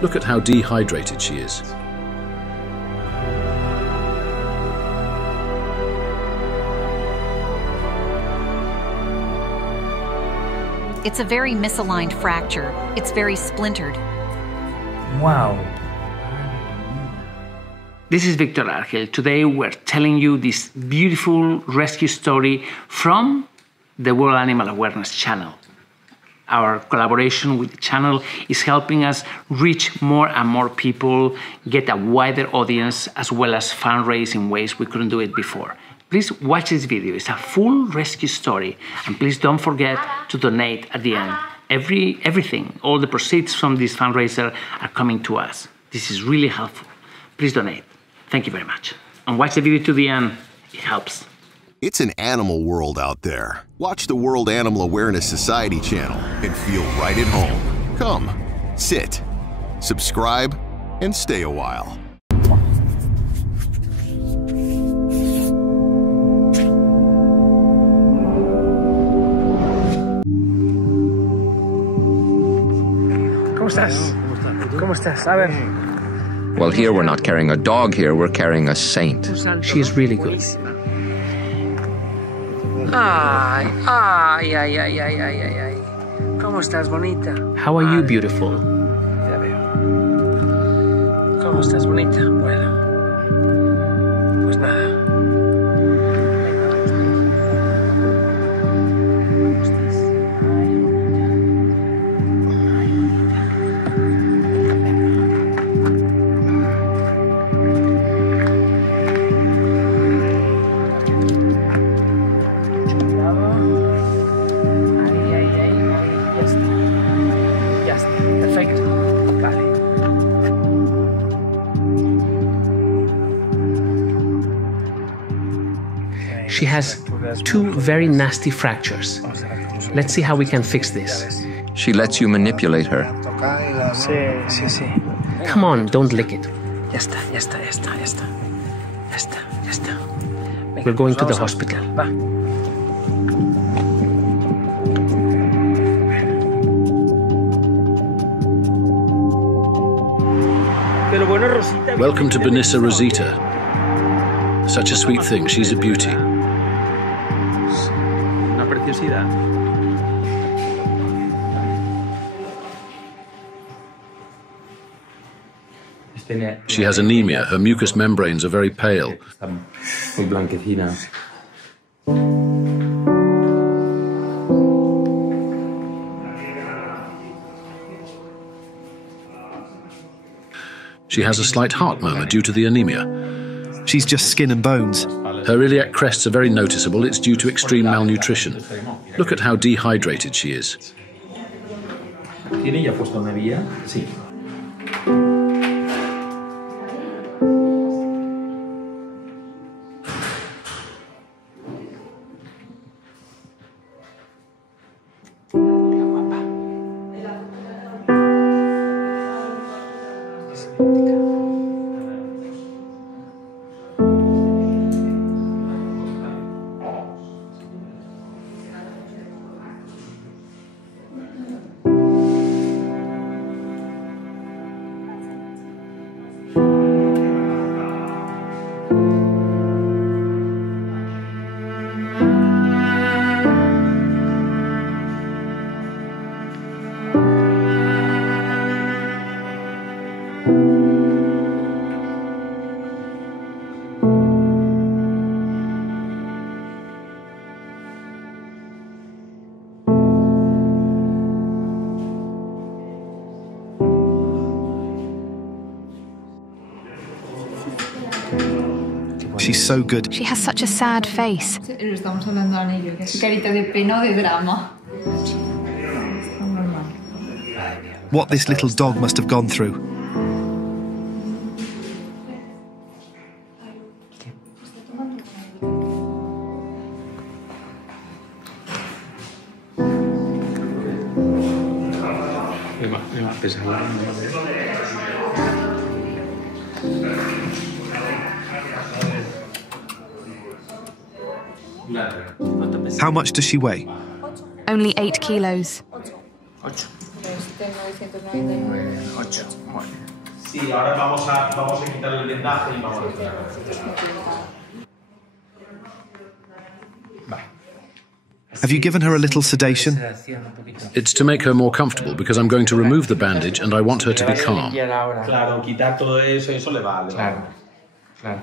Look at how dehydrated she is. It's a very misaligned fracture. It's very splintered. Wow. This is Viktor Larkhill. Today we're telling you this beautiful rescue story from the World Animal Awareness Channel. Our collaboration with the channel is helping us reach more and more people, get a wider audience, as well as fundraise in ways we couldn't do it before. Please watch this video. It's a full rescue story. And please don't forget to donate at the end. Everything, all the proceeds from this fundraiser are coming to us. This is really helpful. Please donate. Thank you very much. And watch the video to the end. It helps. It's an animal world out there. Watch the World Animal Awareness Society channel and feel right at home. Come, sit, subscribe, and stay a while. ¿Cómo estás? ¿Cómo estás? A ver. Well, here we're not carrying a dog here, we're carrying a saint. She's really good. Ay, ay, ay, ay, ay, ay, ay, ay. ¿Cómo estás, bonita? How are you, beautiful? Ya veo. ¿Cómo estás, bonita? Bueno. Pues nada. She has two very nasty fractures. Let's see how we can fix this. She lets you manipulate her. Sí, sí, sí. Come on, don't lick it. Ya está, ya está, ya está, ya está. Ya está, ya está. We're going to the hospital. Va. Welcome to Benissa Rosita. Such a sweet thing. She's a beauty. Una preciosidad. She has anemia. Her mucous membranes are very pale. Muy blanquecina. She has a slight heart murmur due to the anemia. She's just skin and bones. Her iliac crests are very noticeable. It's due to extreme malnutrition. Look at how dehydrated she is. ¿Tiene ya puesto una vía? Sí. She's so good. She has such a sad face. Estamos hablando a ello, que es carita de pena o de drama. What this little dog must have gone through. How much does she weigh? Only 8 kilos. 8. Sí, ahora vamos a quitar el vendaje y vamos a quitar. Have you given her a little sedation? It's to make her more comfortable because I'm going to remove the bandage and I want her to be calm. Claro, quitar todo eso, eso le vale. Claro, claro.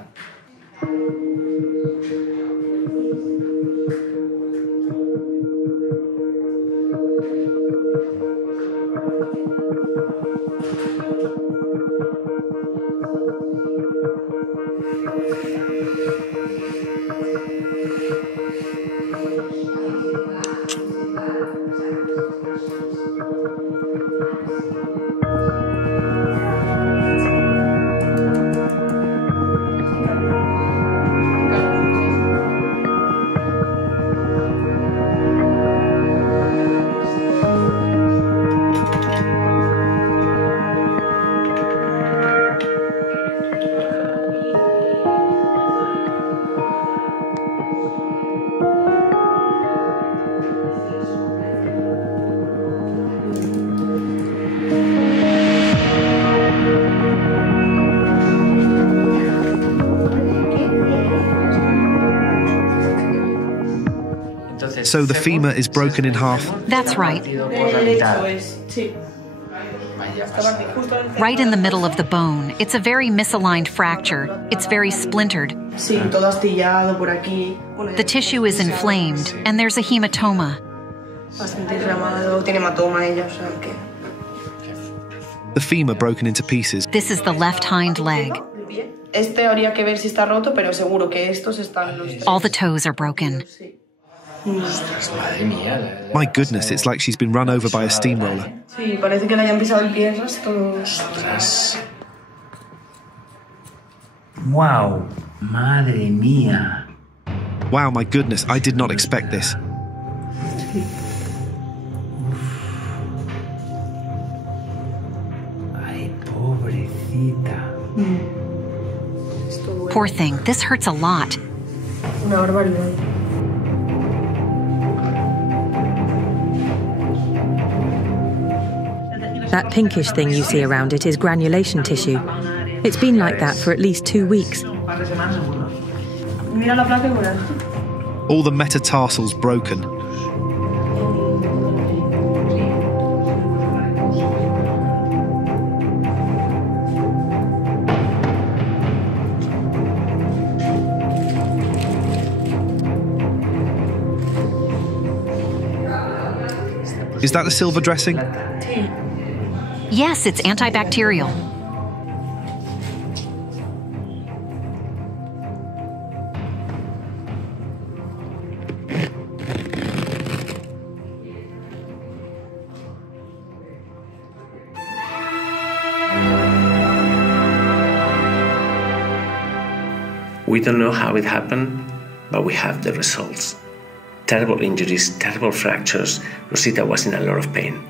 So the femur is broken in half? That's right. Right in the middle of the bone. It's a very misaligned fracture. It's very splintered. The tissue is inflamed, and there's a hematoma. The femur broken into pieces. This is the left hind leg. All the toes are broken. My goodness, it's like she's been run over by a steamroller. Wow, madre mía. Wow, my goodness, I did not expect this. Ay, pobrecita. Poor thing, this hurts a lot. That pinkish thing you see around it is granulation tissue. It's been like that for at least 2 weeks. All the metatarsals broken. Is that a silver dressing? Yes, it's antibacterial. We don't know how it happened, but we have the results. Terrible injuries, terrible fractures. Rosita was in a lot of pain.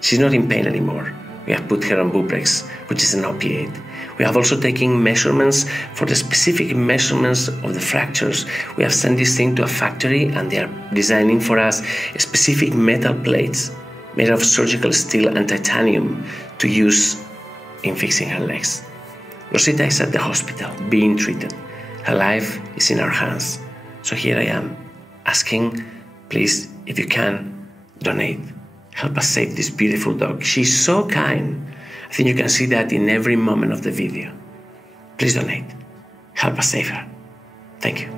She's not in pain anymore. We have put her on Buprex, which is an opiate. We have also taken measurements for the specific measurements of the fractures. We have sent this thing to a factory and they are designing for us specific metal plates made of surgical steel and titanium to use in fixing her legs. Rosita is at the hospital being treated. Her life is in our hands. So here I am asking, please, if you can, donate. Help us save this beautiful dog. She's so kind. I think you can see that in every moment of the video. Please donate. Help us save her. Thank you.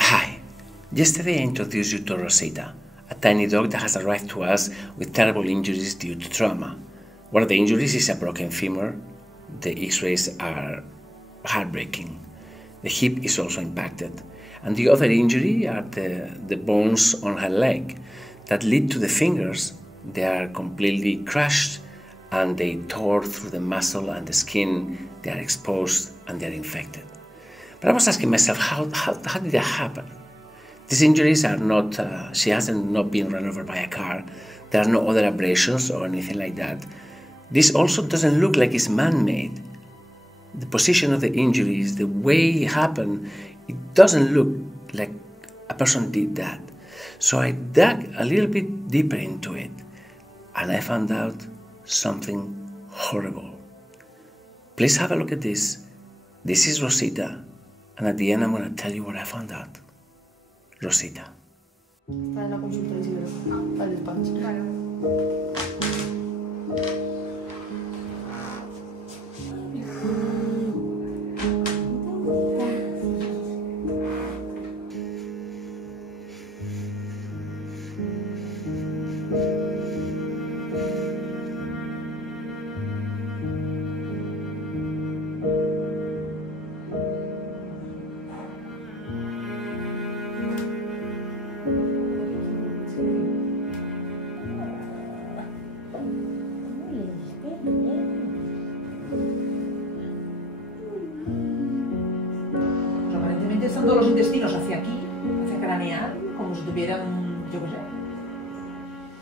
Hi. Yesterday I introduced you to Rosita, a tiny dog that has arrived to us with terrible injuries due to trauma. One of the injuries is a broken femur. The x-rays are heartbreaking. The hip is also impacted. And the other injury are the bones on her leg that lead to the fingers. They are completely crushed and they tore through the muscle and the skin. They are exposed and they are infected. But I was asking myself, how did that happen? These injuries are not, she hasn't not been run over by a car. There are no other abrasions or anything like that. This also doesn't look like it's man-made. The position of the injuries, the way it happened, it doesn't look like a person did that. So I dug a little bit deeper into it, and I found out something horrible. Please have a look at this. This is Rosita, and at the end I'm going to tell you what I found out. Rosita. Está en la consulta de Isidro, al despacho. Están todos los intestinos hacia aquí, hacia craneal, como si tuvieran, yo qué sé.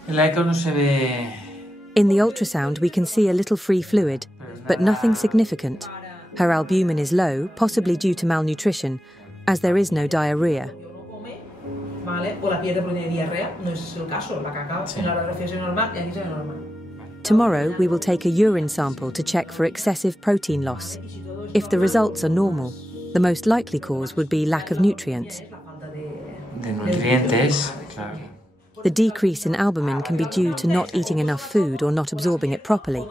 En la eco no se ve. In the ultrasound, we can see a little free fluid, but nothing significant. Her albumin is low, possibly due to malnutrition, as there is no diarrhea. Vale, o la pierde porque tiene diarrea, no es el caso, la cacao en la radiografía se ve normal y aquí se ve normal. Tomorrow, we will take a urine sample to check for excessive protein loss. If the results are normal, the most likely cause would be lack of nutrients. De nutrientes, claro. The decrease in albumin can be due to not eating enough food or not absorbing it properly.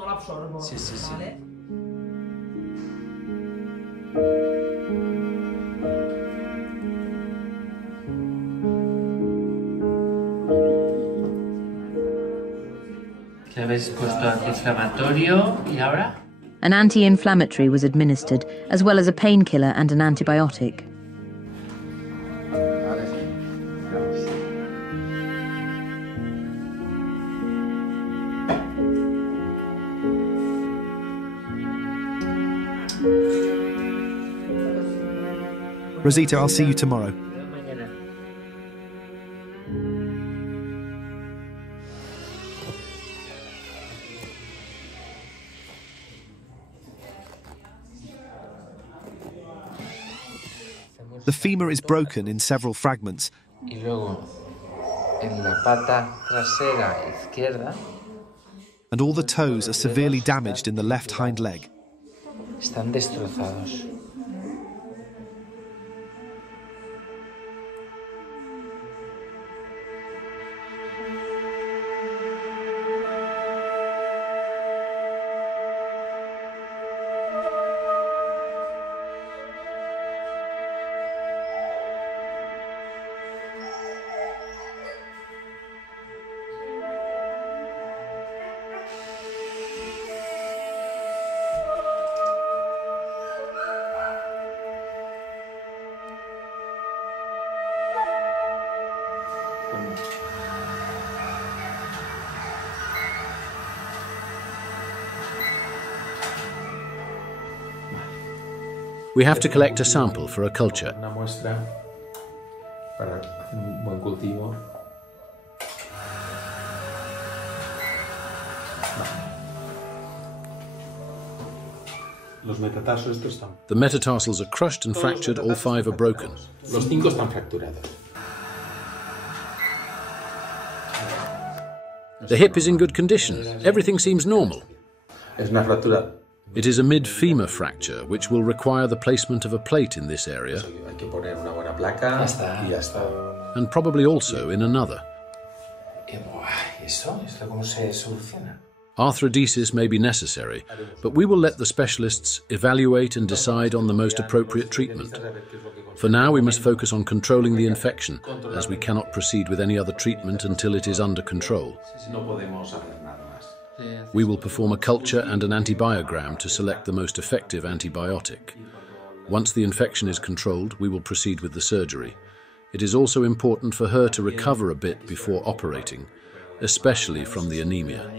Sí, sí, sí. Le habéis puesto antiinflamatorio y ahora? An anti-inflammatory was administered, as well as a painkiller and an antibiotic. Rosita, I'll see you tomorrow. The femur is broken in several fragments. Y luego, en la pata trasera izquierda, and all the toes are severely damaged in the left hind leg. están destrozados. We have to collect a sample for a culture. Una muestra para hacer un buen cultivo. Los metatarsos estos están. The metatarsals are crushed and fractured, all 5 are broken. Los 5 están fracturados. The hip is in good condition. Everything seems normal. Es una fractura. It is a mid-femur fracture, which will require the placement of a plate in this area, Hay que poner una buena placa y ya está. and probably also in another. ¿Eso? ¿Esto cómo se soluciona? Arthrodesis may be necessary, but we will let the specialists evaluate and decide on the most appropriate treatment. For now, we must focus on controlling the infection, as we cannot proceed with any other treatment until it is under control. No podemos hacer nada más. We will perform a culture and an antibiogram to select the most effective antibiotic. Once the infection is controlled, we will proceed with the surgery. It is also important for her to recover a bit before operating, especially from the anemia.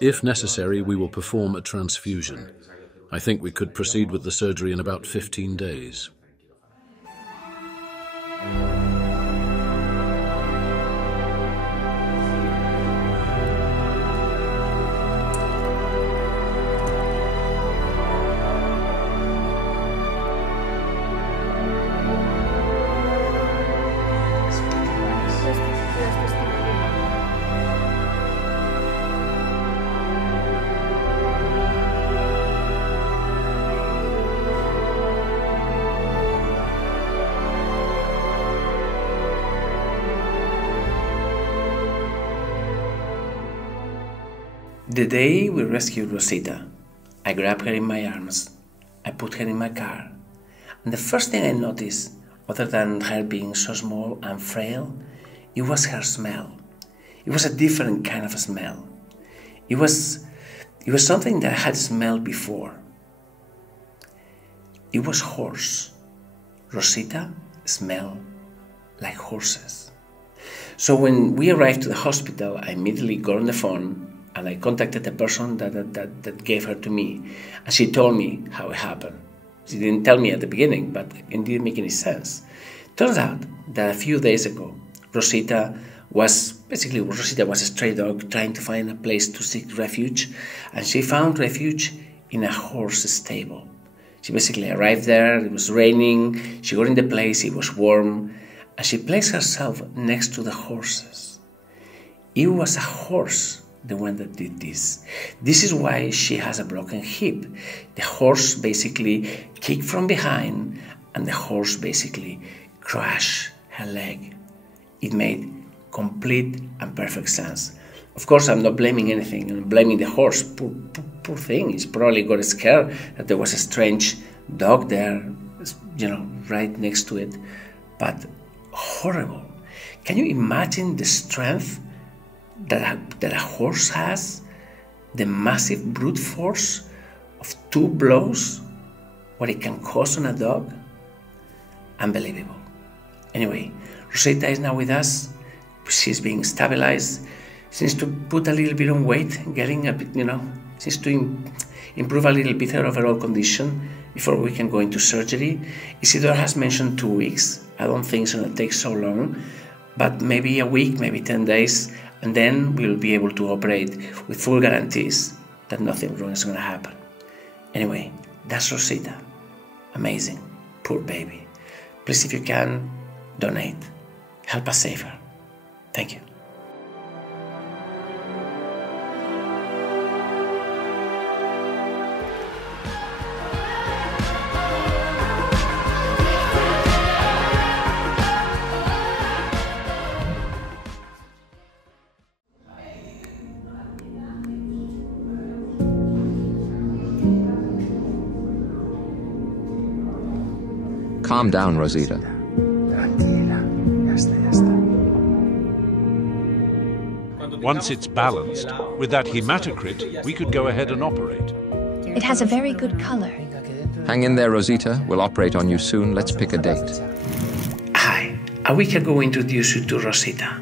If necessary, we will perform a transfusion. I think we could proceed with the surgery in about 15 days. The day we rescued Rosita, I grabbed her in my arms, I put her in my car, and the first thing I noticed, other than her being so small and frail, it was her smell. It was a different kind of a smell. It was something that I had smelled before. It was horse. Rosita smelled like horses. So when we arrived to the hospital, I immediately got on the phone and I contacted the person that gave her to me. And she told me how it happened. She didn't tell me at the beginning, but it didn't make any sense. Turns out that a few days ago, Rosita was a stray dog trying to find a place to seek refuge, and she found refuge in a horse stable. She basically arrived there, it was raining, she got in the place, it was warm, and she placed herself next to the horses. It was a horse, the one that did this. This is why she has a broken hip. The horse basically kicked from behind, and the horse basically crushed her leg. It made complete and perfect sense. Of course, I'm not blaming anything. I'm blaming the horse. Poor thing. It's probably got scared that there was a strange dog there, right next to it. But horrible. Can you imagine the strength that a horse has? The massive brute force of 2 blows? What it can cause on a dog? Unbelievable. Anyway, Rosita is now with us. She's being stabilized. Seems to put a little bit on weight, getting a bit, seems to improve a little bit her overall condition before we can go into surgery. Isidore has mentioned 2 weeks. I don't think it's going to take so long, but maybe a week, maybe 10 days, and then we'll be able to operate with full guarantees that nothing wrong is going to happen. Anyway, that's Rosita. Amazing. Poor baby. Please, if you can, donate. Help us save her. Thank you. Calm down, Rosita. Once it's balanced, with that hematocrit, we could go ahead and operate. It has a very good color. Hang in there, Rosita. We'll operate on you soon. Let's pick a date. Hi. A week ago, we introduced you to Rosita,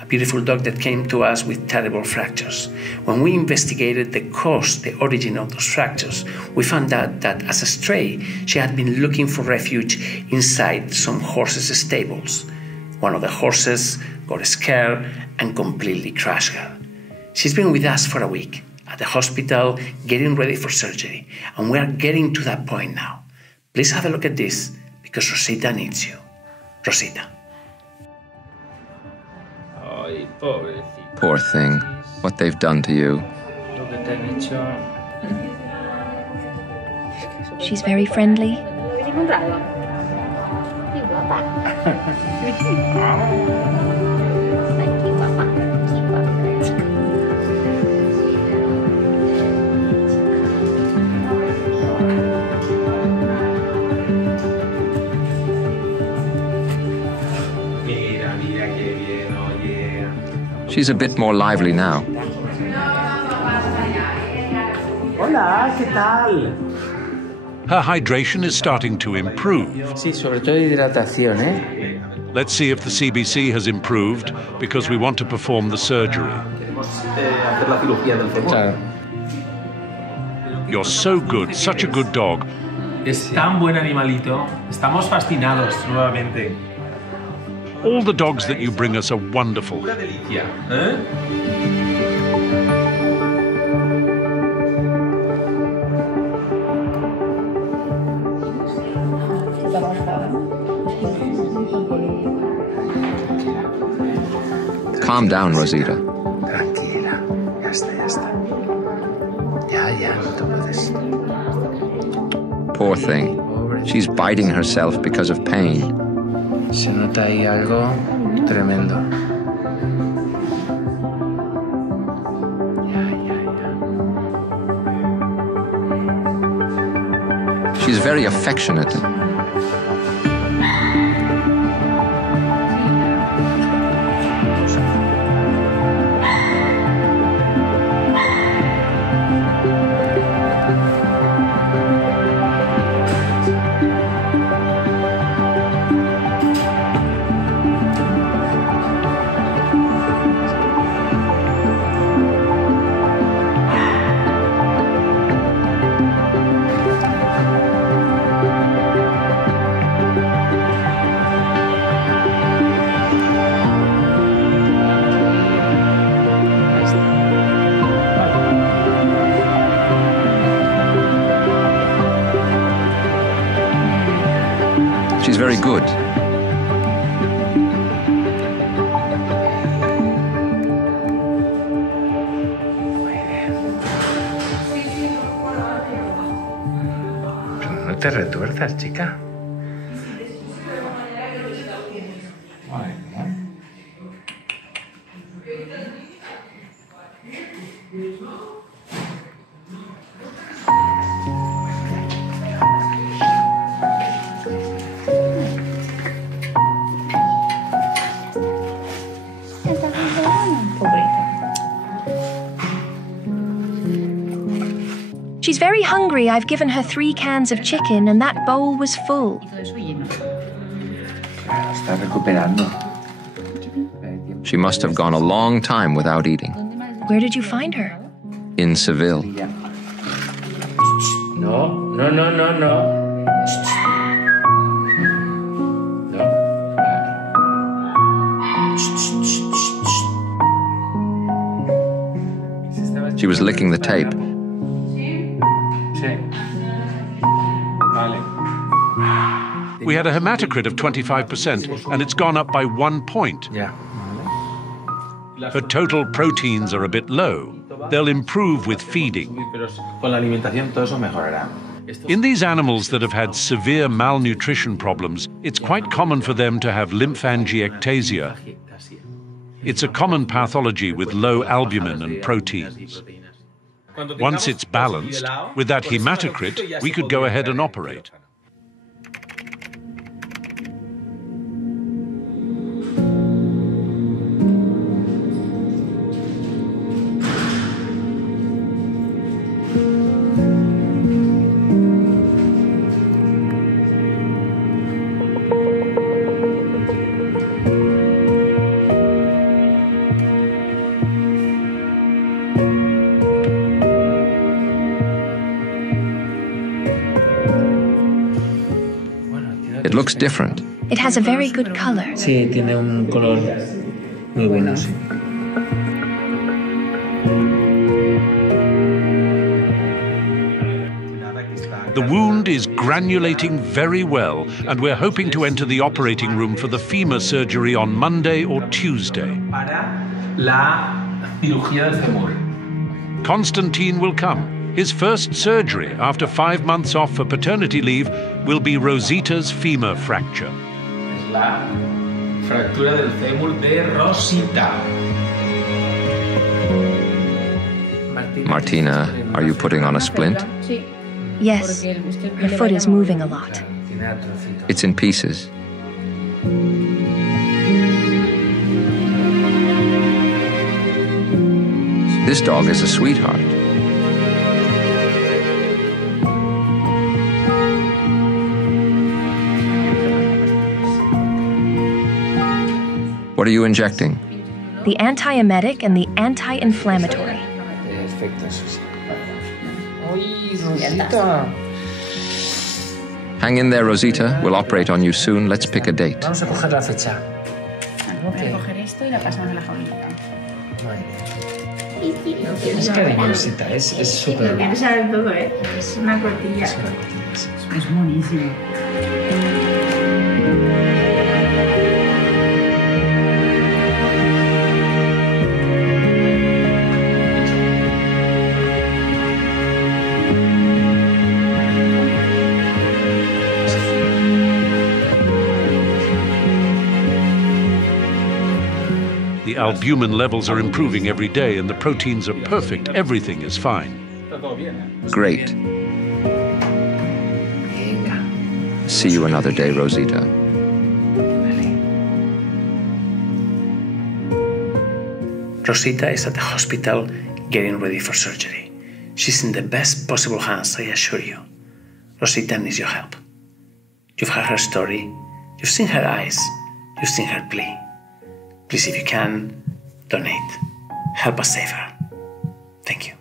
a beautiful dog that came to us with terrible fractures. When we investigated the cause, the origin of those fractures, we found out that as a stray, she had been looking for refuge inside some horses' stables. One of the horses got scared and completely crushed her. She's been with us for a week at the hospital, getting ready for surgery, and we are getting to that point now. Please have a look at this, because Rosita needs you. Rosita. Poor thing. What they've done to you. She's very friendly. She's a bit more lively now. Hola, ¿qué tal? Her hydration is starting to improve. Sí, sobre todo hidratación, ¿eh? Let's see if the CBC has improved, because we want to perform the surgery. You're so good, such a good dog. Es tan buen animalito. Estamos fascinados nuevamente. All the dogs that you bring us are wonderful. Una delicia, ¿eh? Calm down, Rosita. Tranquila, ya está. Ya, no te puedes. Poor thing. She's biting herself because of pain. Se nota ahí algo tremendo. Ya. She's very affectionate. She's very good. No te retuerzas, chica. She's very hungry. I've given her 3 cans of chicken and that bowl was full. Está recuperando. She must have gone a long time without eating. Where did you find her? In Seville. No, no, no, no, no. She was licking the tape. We had a hematocrit of 25%, and it's gone up by 1 point. Yeah. Her total proteins are a bit low. They'll improve with feeding. In these animals that have had severe malnutrition problems, it's quite common for them to have lymphangiectasia. It's a common pathology with low albumin and proteins. Once it's balanced, with that hematocrit, we could go ahead and operate. It looks different. It has a very good color. Sí, tiene un color muy bueno, sí. The wound is granulating very well, and we're hoping to enter the operating room for the femur surgery on Monday or Tuesday. Constantine will come. His first surgery after 5 months off for paternity leave will be Rosita's femur fracture. Es la fractura del fémur de Rosita. Martina, are you putting on a splint? Yes, her foot is moving a lot. It's in pieces. This dog is a sweetheart. What are you injecting? The antiemetic and the anti-inflammatory. Hang in there, Rosita. We'll operate on you soon. Let's pick a date. Vamos a coger la fecha. Es cariñosita, es súper bien. de todo, ¿eh? Es una cortilla. Es buenísimo. The albumin levels are improving every day, and the proteins are perfect. Everything is fine. Great. See you another day, Rosita. Rosita is at the hospital getting ready for surgery. She's in the best possible hands, I assure you. Rosita needs your help. You've heard her story, you've seen her eyes, you've seen her plea. Please, if you can, donate. Help us save her. Thank you.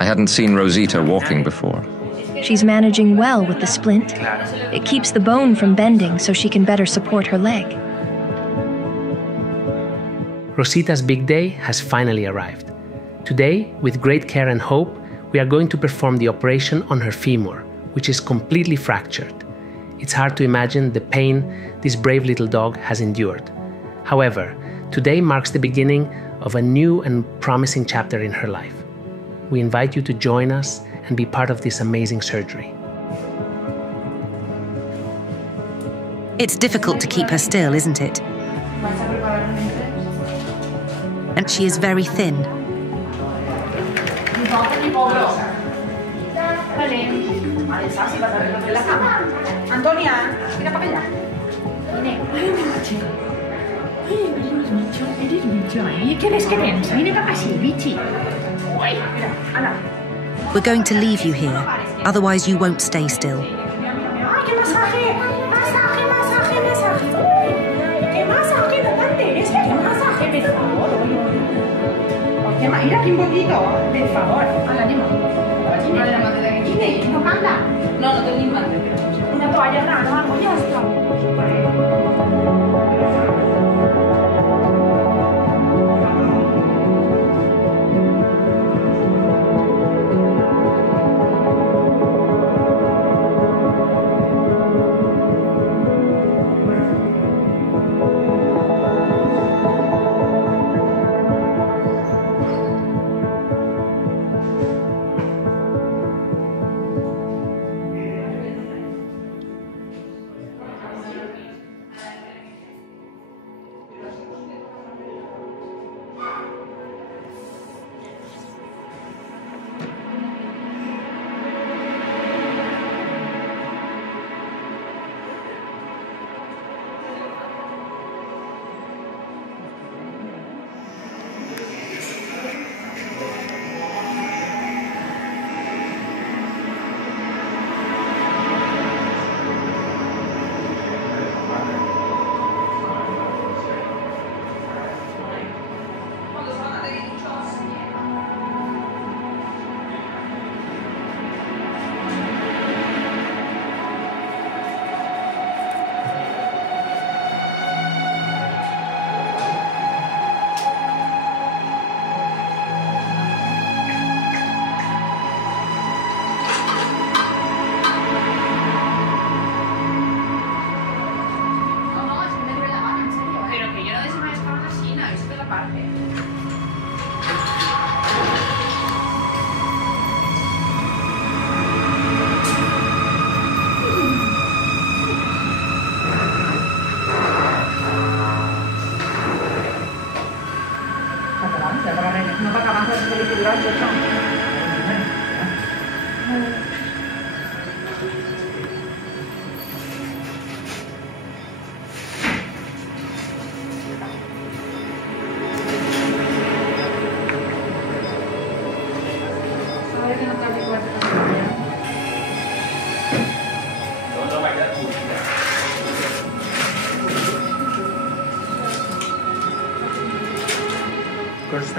I hadn't seen Rosita walking before. She's managing well with the splint. It keeps the bone from bending so she can better support her leg. Rosita's big day has finally arrived. Today, with great care and hope, we are going to perform the operation on her femur, which is completely fractured. It's hard to imagine the pain this brave little dog has endured. However, today marks the beginning of a new and promising chapter in her life. We invite you to join us and be part of this amazing surgery. It's difficult to keep her still, isn't it? And she is very thin. Antonia, mira para allá. We're going to leave you here, otherwise you won't stay still. Mira aquí un poquito, por favor. ¿No canta? No, no tengo ni madre. Una toalla grande o algo, ya está.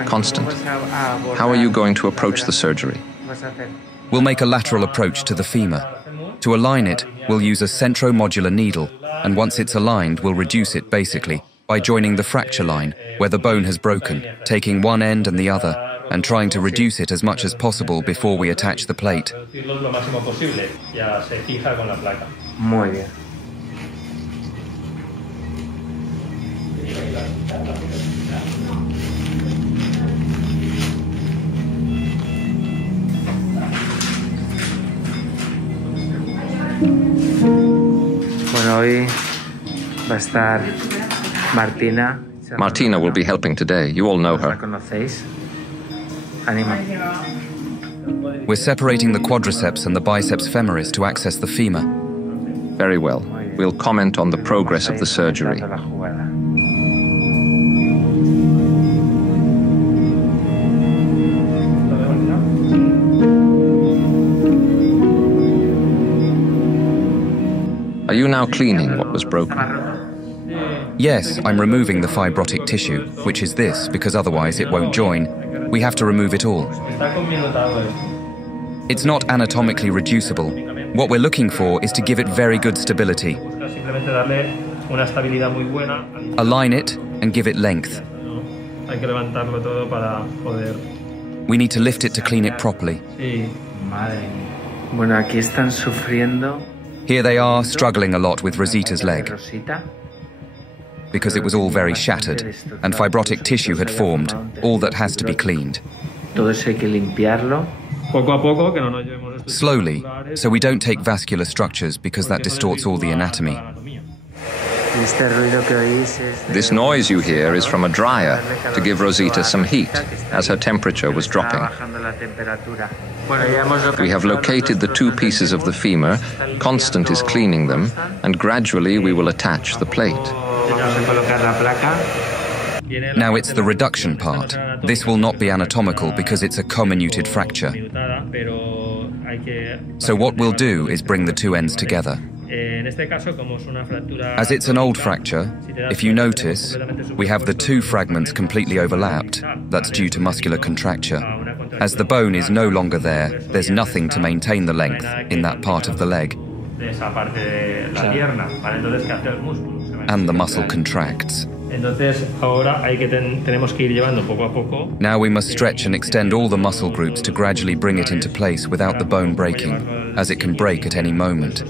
Constant, how are you going to approach the surgery? We'll make a lateral approach to the femur. To align it, we'll use a centromodular needle, and once it's aligned, we'll reduce it basically by joining the fracture line where the bone has broken, taking one end and the other, and trying to reduce it as much as possible before we attach the plate. Muy bien. Bueno, hoy Va a estar Martina. Martina will be helping today. You all know her. We're separating the quadriceps and the biceps femoris to access the femur. Very well. We'll comment on the progress of the surgery. Are you now cleaning what was broken? Yes, I'm removing the fibrotic tissue, which is this, because otherwise it won't join. We have to remove it all. It's not anatomically reducible. What we're looking for is to give it very good stability. Align it and give it length. We need to lift it to clean it properly. Here they are, struggling a lot with Rosita's leg, because it was all very shattered, and fibrotic tissue had formed, all that has to be cleaned. Slowly, so we don't take vascular structures, because that distorts all the anatomy. This noise you hear is from a dryer to give Rosita some heat, as her temperature was dropping. We have located the two pieces of the femur, Constant is cleaning them, and gradually we will attach the plate. Now it's the reduction part. This will not be anatomical because it's a comminuted fracture. So what we'll do is bring the two ends together. As it's an old fracture, if you notice, we have the two fragments completely overlapped. That's due to muscular contracture. As the bone is no longer there, there's nothing to maintain the length in that part of the leg. And the muscle contracts. Now we must stretch and extend all the muscle groups to gradually bring it into place without the bone breaking, as it can break at any moment.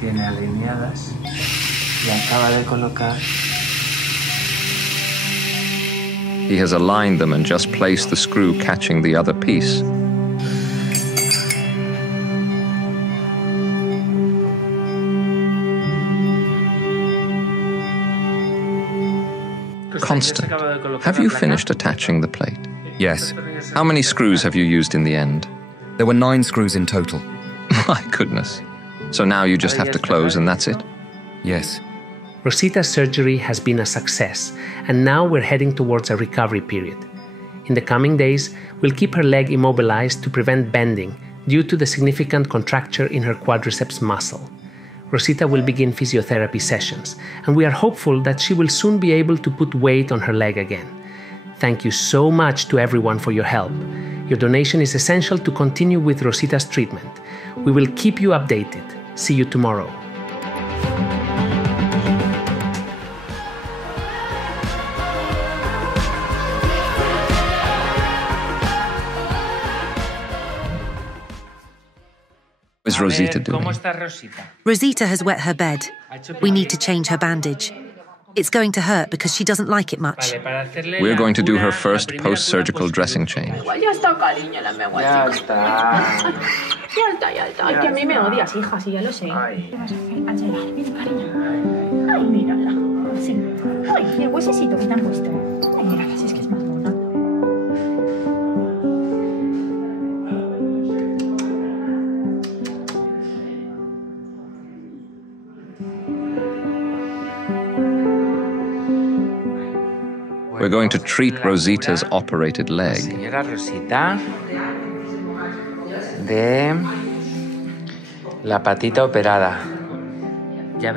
Tiene alineadas y acaba de colocar. He has aligned them and just placed the screw catching the other piece. Constant, have you finished attaching the plate? Yes. How many screws have you used in the end? There were 9 screws in total. My goodness. So now you just have to close and that's it? Yes. Rosita's surgery has been a success, and now we're heading towards a recovery period. In the coming days, we'll keep her leg immobilized to prevent bending due to the significant contracture in her quadriceps muscle. Rosita will begin physiotherapy sessions, and we are hopeful that she will soon be able to put weight on her leg again. Thank you so much to everyone for your help. Your donation is essential to continue with Rosita's treatment. We will keep you updated. See you tomorrow. What is Rosita doing? Rosita has wet her bed. We need to change her bandage. It's going to hurt because she doesn't like it much. We're going to do her first post-surgical dressing change. Ya está, cariño, la meo, Ya está. Ya está, ya está. Es que a mí me odias, hija, sí, ya lo sé. ¿Qué vas a hacer? A llorar, mira, cariño. Ay, mírala. Sí. Ay, el huesecito que te han puesto. Ay, mírala, si es que es más mona. We're going to treat Rosita's operated leg. Señora Rosita, de la patita operada.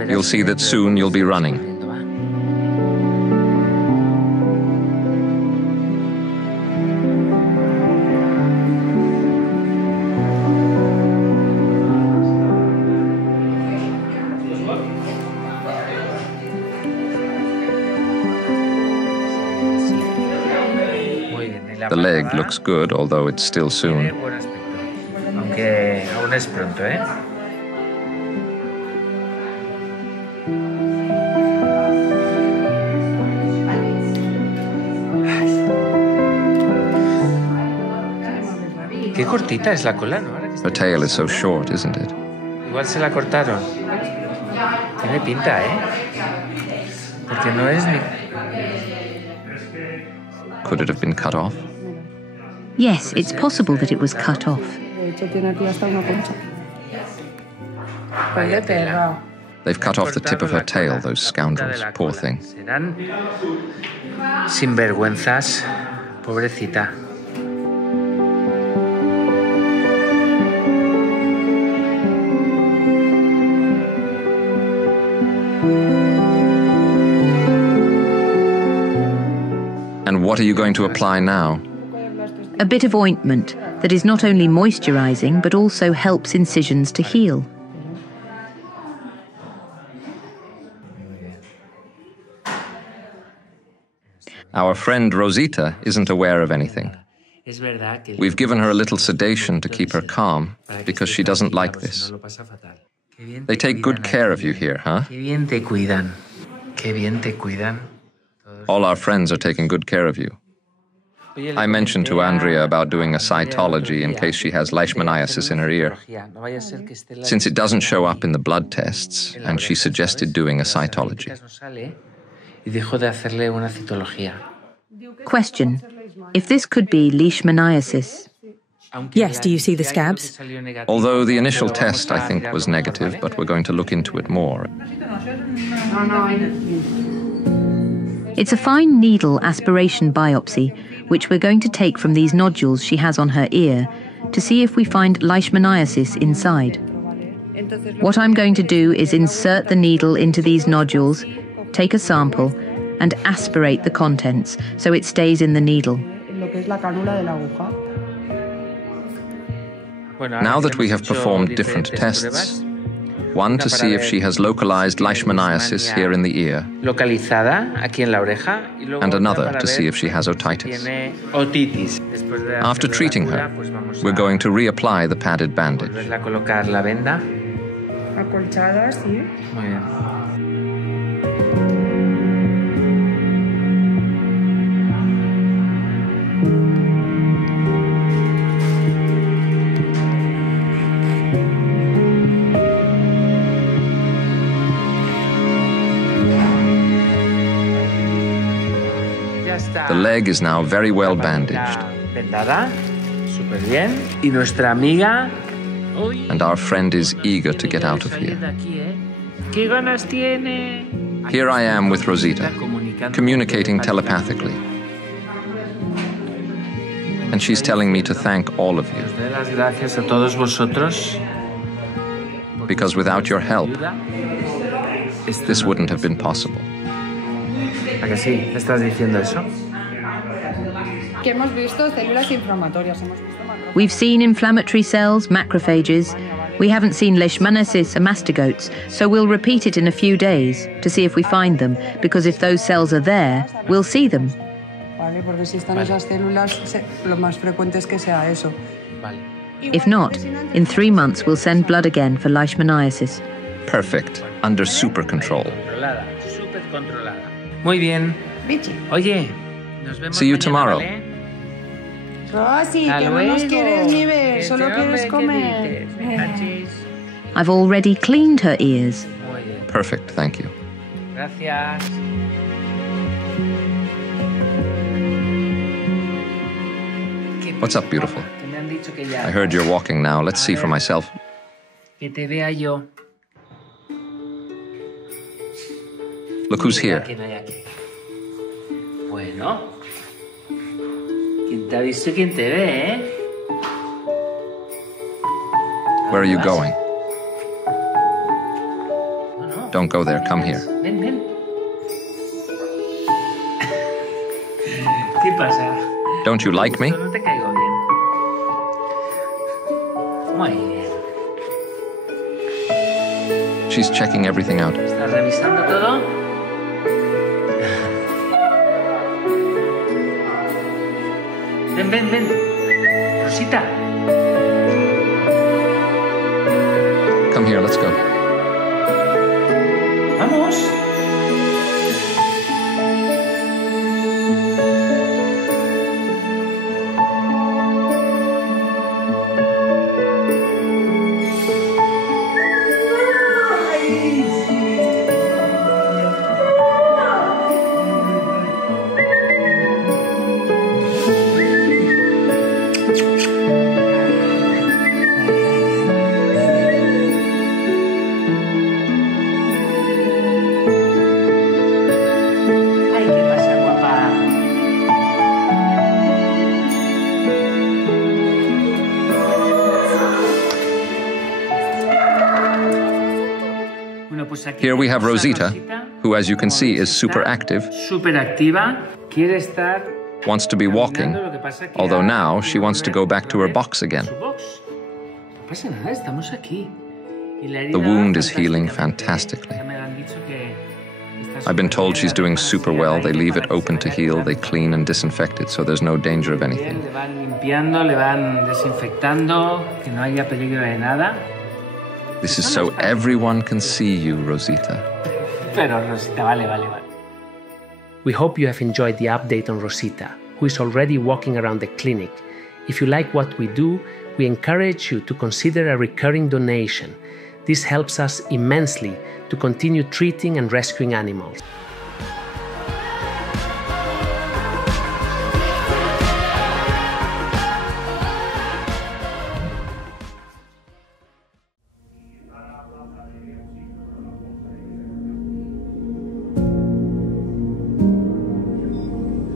You'll see that soon you'll be running. The leg looks good, although it's still soon. Aunque aún es pronto, ¿eh? cortita es la cola, ¿no? Her tail is so short, isn't it? Igual se la cortaron. Tiene pinta, ¿eh? Porque no es ni... Could it have been cut off? Yes, it's possible that it was cut off. They've cut off the tip of her tail, those scoundrels. Poor thing. Serán sinvergüenzas, pobrecita. And what are you going to apply now? A bit of ointment that is not only moisturizing but also helps incisions to heal. Our friend Rosita isn't aware of anything. We've given her a little sedation to keep her calm because she doesn't like this. They take good care of you here, huh? All our friends are taking good care of you. I mentioned to Andrea about doing a cytology in case she has leishmaniasis in her ear. Since it doesn't show up in the blood tests, and she suggested doing a cytology. Question: if this could be leishmaniasis? Yes, do you see the scabs? Although the initial test, I think, was negative, but we're going to look into it more. It's a fine needle aspiration biopsy, which we're going to take from these nodules she has on her ear to see if we find leishmaniasis inside. What I'm going to do is insert the needle into these nodules, take a sample, and aspirate the contents so it stays in the needle. Now that we have performed different tests, one to see if she has localized leishmaniasis here in the ear, and another to see if she has otitis. After treating her, we're going to reapply the padded bandage. The leg is now very well bandaged. And our friend is eager to get out of here. Here I am with Rosita, communicating telepathically. And she's telling me to thank all of you. Because without your help, this wouldn't have been possible. ¿A que sí? ¿Estás diciendo eso? We've seen inflammatory cells, macrophages. We haven't seen leishmaniasis or mastigotes, so we'll repeat it in a few days to see if we find them, because if those cells are there, we'll see them. If not, in 3 months we'll send blood again for leishmaniasis. Perfect. Under super control. Muy bien. Oye, nos vemos. See you tomorrow. Rosy, que no nos quieres ni ver, solo quieres comer. I've already cleaned her ears. Perfect, thank you. Gracias. What's up, beautiful? I heard you're walking now. Let's see for myself. Que te vea yo. Look who's here. Bueno. ¿Quién te ha visto y quién te ve, eh? Where are you going? Don't go there. Come here. Ven, ven. ¿Qué pasa? Don't you like me? No te caigo bien. Muy bien. She's checking everything out. ¿Estás revisando todo? Ven, ven, ven. Rosita. Come here, let's go. Vamos. Here we have Rosita, who, as you can see, is super active, wants to be walking, although now she wants to go back to her box again. The wound is healing fantastically. I've been told she's doing super well. They leave it open to heal, they clean and disinfect it, so there's no danger of anything. This is so everyone can see you, Rosita. We hope you have enjoyed the update on Rosita, who is already walking around the clinic. If you like what we do, we encourage you to consider a recurring donation. This helps us immensely to continue treating and rescuing animals.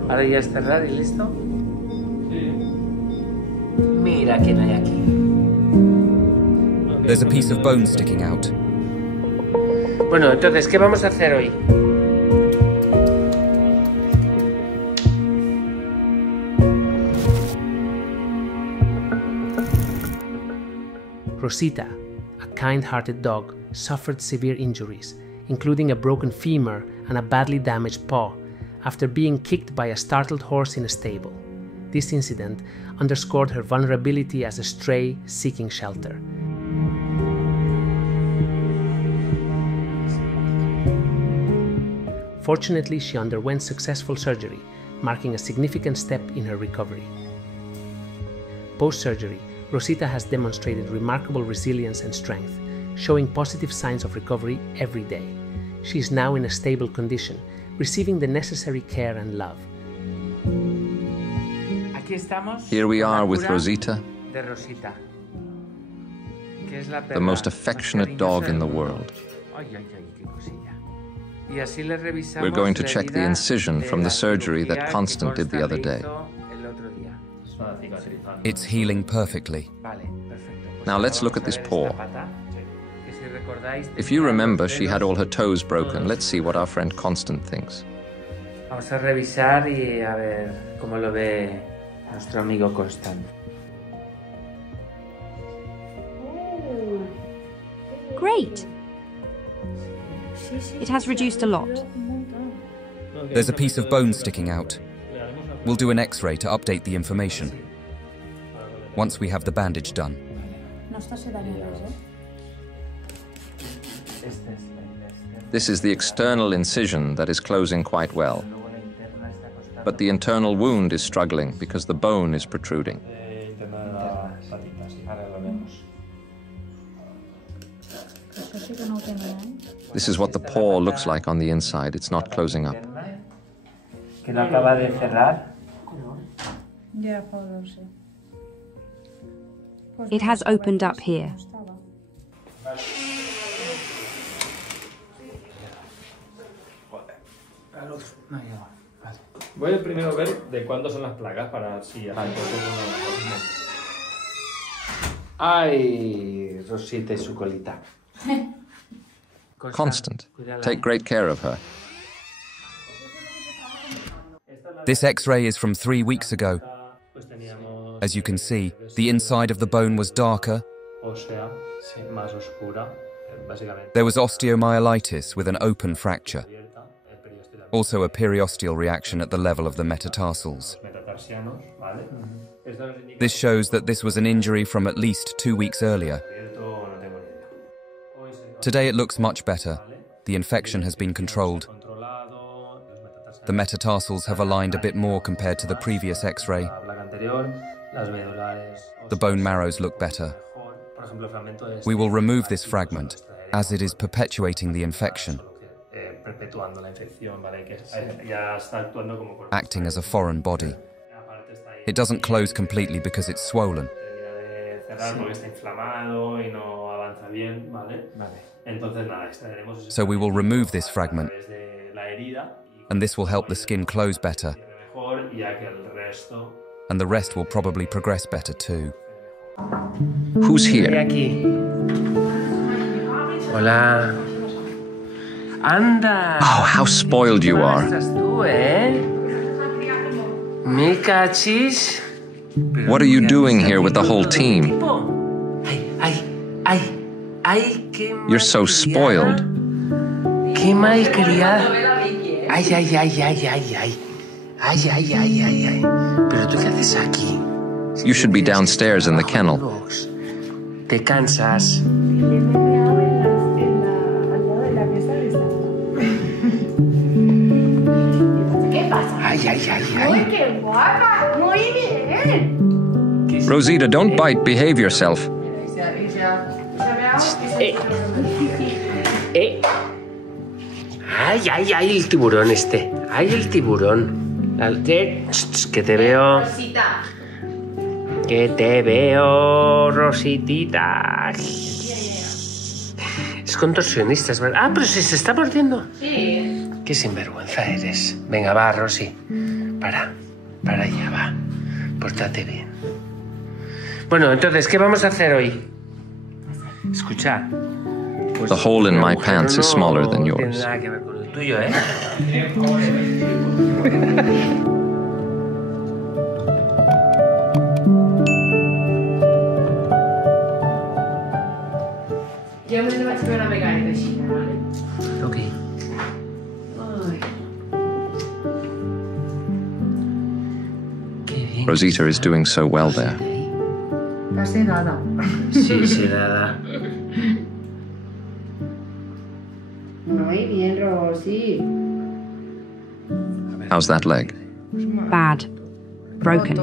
¿Ahora ya es cerrar y listo? Sí. Mira quién hay aquí. There's a piece of bone sticking out. Bueno, entonces, ¿qué vamos a hacer hoy? Rosita, a kind-hearted dog, suffered severe injuries, including a broken femur and a badly damaged paw, after being kicked by a startled horse in a stable. This incident underscored her vulnerability as a stray seeking shelter. Fortunately, she underwent successful surgery, marking a significant step in her recovery. Post-surgery, Rosita has demonstrated remarkable resilience and strength, showing positive signs of recovery every day. She is now in a stable condition, receiving the necessary care and love. Here we are with Rosita, the most affectionate dog in the world. We're going to check the incision from the surgery that Constant did the other day. It's healing perfectly. Now let's look at this paw. If you remember, she had all her toes broken. Let's see what our friend Constant thinks. Vamos a revisar y a ver cómo lo ve nuestro amigo Constant. Great. It has reduced a lot. There's a piece of bone sticking out. We'll do an X-ray to update the information. Once we have the bandage done. This is the external incision that is closing quite well. But the internal wound is struggling because the bone is protruding. This is what the paw looks like on the inside. It's not closing up. It has opened up here. Voy a primero ver de cuándo son las plagas para si Ay, Rosita y su colita. Constant. Take great care of her. This X-ray is from 3 weeks ago. As you can see, the inside of the bone was darker. There was osteomyelitis with an open fracture. Also a periosteal reaction at the level of the metatarsals. This shows that this was an injury from at least 2 weeks earlier. Today it looks much better. The infection has been controlled. The metatarsals have aligned a bit more compared to the previous X-ray. The bone marrows look better. We will remove this fragment, as it is perpetuating the infection, acting as a foreign body. It doesn't close completely because it's swollen. So we will remove this fragment, and this will help the skin close better, and the rest will probably progress better too. Who's here? Hola. Anda. Oh, how spoiled you are. Me cachis. What are you doing here with the whole team? You're so spoiled. Qué malcriada. Ay, ay, ay, ay, ay, ay. Ay, ay, ay, ay, ay. Pero tú qué haces aquí? You should be downstairs in the kennel. Te cansas. Ay, ay, ay, ay. ¡Qué guapa! Muy bien. Rosita, don't bite. Behave yourself. Ay, ay, ay, el tiburón este. Ay, el tiburón. Que te veo. Que te veo, Rositita. Es contorsionista, es verdad. Ah, pero si se está mordiendo. Sí. Qué sinvergüenza eres. Venga, va, Rosy. Para allá, va. Pórtate bien. Bueno, entonces, ¿qué vamos a hacer hoy? Escucha. Pues, the hole in my pants is smaller than yours. No tiene nada que ver con el tuyo, ¿eh? Yo me lo vaig fer una vegada així, vale? Ok. Rosita is doing so well there. Está sedada. Sí, sedada. Muy bien, Rosy. How's that leg? Bad. Broken.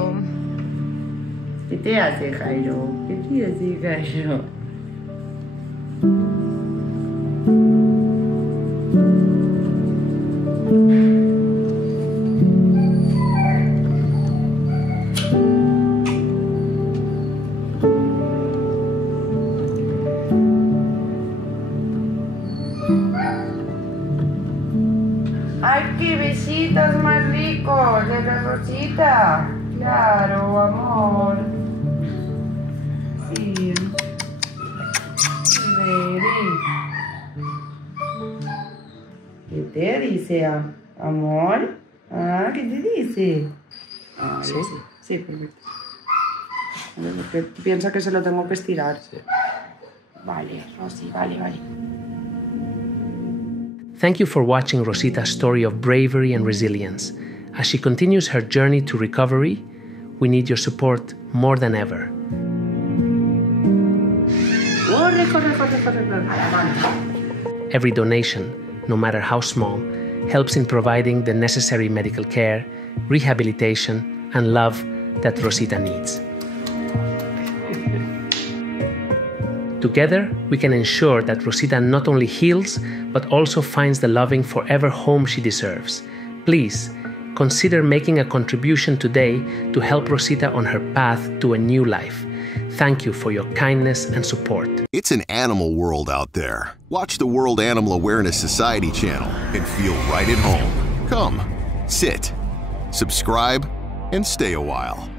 ¿Qué te hace, Jairo? ¿Qué te hace, Jairo? ¡Ay, qué besitos más ricos de la Rosita! Claro, amor. Sí. Baby. ¿Qué te dice, amor? Ah, ¿qué te dice? Ah, ¿Sí? Sí, perfecto. Porque piensa que se lo tengo que estirar. Sí. Vale, Rosy, vale. Thank you for watching Rosita's story of bravery and resilience. As she continues her journey to recovery, we need your support more than ever. Every donation, no matter how small, helps in providing the necessary medical care, rehabilitation, and love that Rosita needs. Together, we can ensure that Rosita not only heals, but also finds the loving forever home she deserves. Please, consider making a contribution today to help Rosita on her path to a new life. Thank you for your kindness and support. It's an animal world out there. Watch the World Animal Awareness Society channel and feel right at home. Come, sit, subscribe, and stay a while.